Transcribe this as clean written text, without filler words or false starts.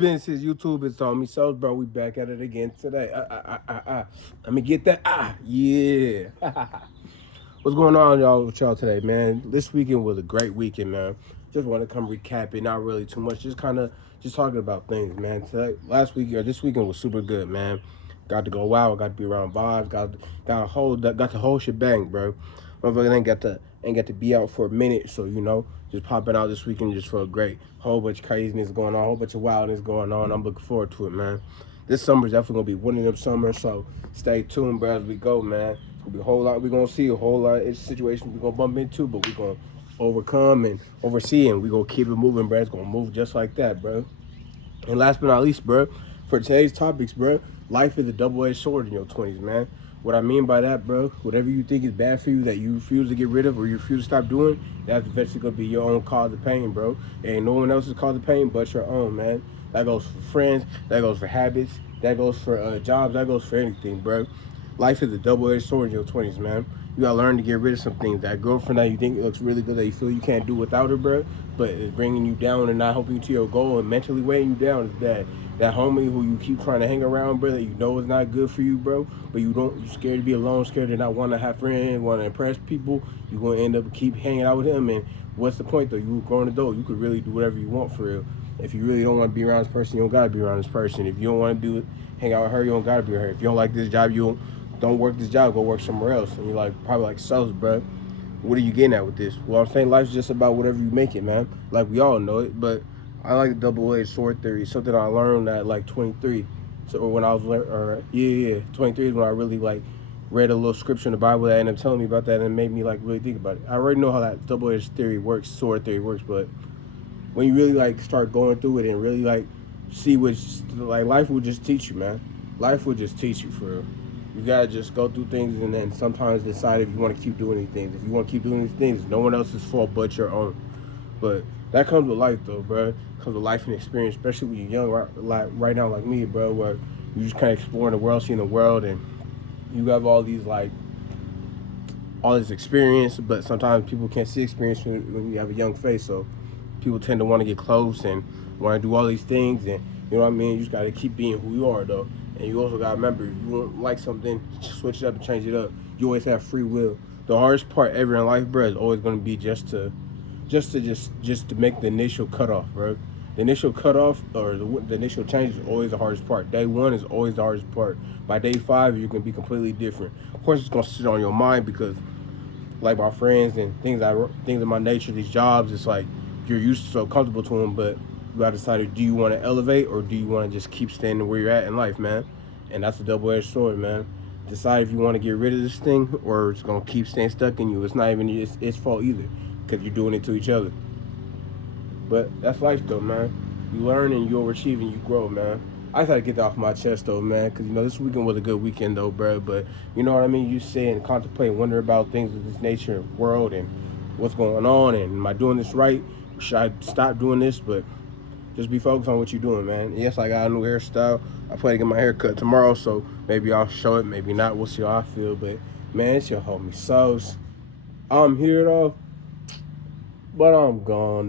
Been since YouTube is on me, so bro, we back at it again today. Let me get that. Yeah. What's going on, y'all? With y'all today, man? This weekend was a great weekend, man. Just want to come recap it, not really too much, just kind of just talking about things, man. Today, last week or this weekend was super good, man. Got to go out, got to be around vibes, got the whole shebang, bro. Motherfucker ain't got to be out for a minute, so just popping out this weekend just for a great whole bunch of craziness going on, a whole bunch of wildness going on. I'm looking forward to it, man. This summer's definitely gonna be one of them summers, so stay tuned, bro, as we go, man. It's gonna be a whole lot. We're gonna see a whole lot of situations we're gonna bump into, but we're gonna overcome and oversee, and we're gonna keep it moving, bro. It's gonna move just like that, bro. And last but not least, bro, for today's topics, bro, life is a double-edged sword in your 20s, man. What I mean by that, bro, whatever you think is bad for you that you refuse to get rid of or you refuse to stop doing, that's eventually going to be your own cause of pain, bro. Ain't no one else's cause of pain but your own, man. That goes for friends, that goes for habits, that goes for jobs, that goes for anything, bro. Life is a double-edged sword in your 20s, man. You gotta learn to get rid of some things. That girlfriend that you think looks really good, that you feel you can't do without her, bro, but it's bringing you down and not helping you to your goal and mentally weighing you down is bad. That homie who you keep trying to hang around, bro, that you know is not good for you, bro, but you're scared to be alone, scared to not want to have friends, want to impress people. You're gonna end up keep hanging out with him, and what's the point though? You a grown adult. You could really do whatever you want for real. If you really don't want to be around this person, you don't gotta be around this person. If you don't want to do it, hang out with her, you don't gotta be with her. If you don't like this job, you don't work this job, go work somewhere else. And you're like, probably like, sus, bro. What are you getting at with this? Well, I'm saying life's just about whatever you make it, man. Like, we all know it, but I like the double-edged sword theory. Something I learned at like 23. So, or when I was, 23 is when I really like read a little scripture in the Bible that ended up telling me about that and it made me like really think about it. I already know how that double-edged theory works, sword theory works, but when you really like start going through it and really like see what's like, life will just teach you, man. Life will just teach you for real. You gotta just go through things and then sometimes decide if you want to keep doing these things. If you want to keep doing these things, no one else's fault but your own. But that comes with life, though, bro. Comes with life and experience, especially when you're young, right now, like me, bro, where you just kind of exploring the world, seeing the world, and you have all this experience. But sometimes people can't see experience when you have a young face, so people tend to want to get close and want to do all these things, and you know what I mean. You just gotta keep being who you are, though. And you also gotta remember, if you don't like something, switch it up and change it up. You always have free will. The hardest part ever in life, bro, is always gonna be just to make the initial cutoff, bro. The initial cutoff or the initial change is always the hardest part. Day one is always the hardest part. By day 5, you're gonna be completely different. Of course, it's gonna sit on your mind because, like my friends and things of my nature, these jobs, it's like you're used to so comfortable to them, but you gotta decide, do you want to elevate or do you want to just keep standing where you're at in life, man? And that's a double-edged sword, man. Decide if you want to get rid of this thing or it's gonna keep staying stuck in you. It's not even its fault either, because you're doing it to each other. But that's life, though, man. You learn and you overachieve and you grow, man. I just had to get that off my chest, though, man, because this weekend was a good weekend, though, bro. But you know what I mean? You sit and contemplate and wonder about things of this nature and world and what's going on and am I doing this right? Should I stop doing this? But just be focused on what you're doing, man. Yes, I got a new hairstyle. I plan to get my hair cut tomorrow, so maybe I'll show it, maybe not. We'll see how I feel. But man, it's your homie Sauce. I'm here though, but I'm gone.